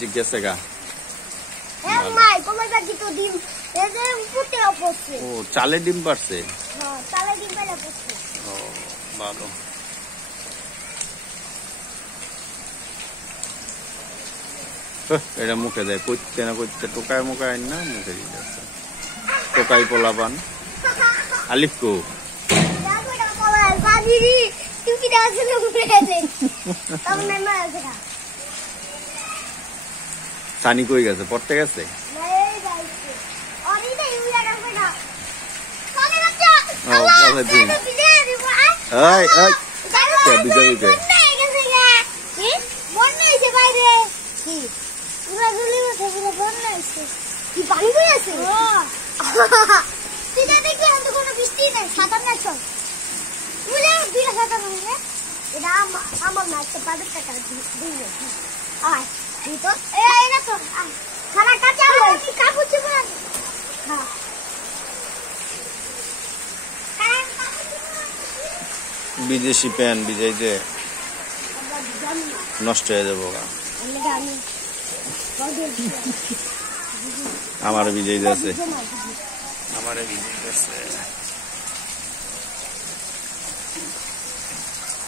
জিজ্ঞাসা গা চালে ডিম পারছে ভালো এটা মুখে দেয় করতে না করতে টোকায় মুখায় না মুখে দিতে টোকাই পোলাপান আলিফকু সানি কই গেছে পড়তে গেছে আমার না একটা পাঁচ টাকা দিয়ে আয় তো এটা তো খানা কাঁচা কি কাপড় চুপড় হ্যাঁ বিদেশি প্যান বিজাইতে নষ্ট হয়ে যাবো আমার বিজয় আছে আমার বিজয় আছে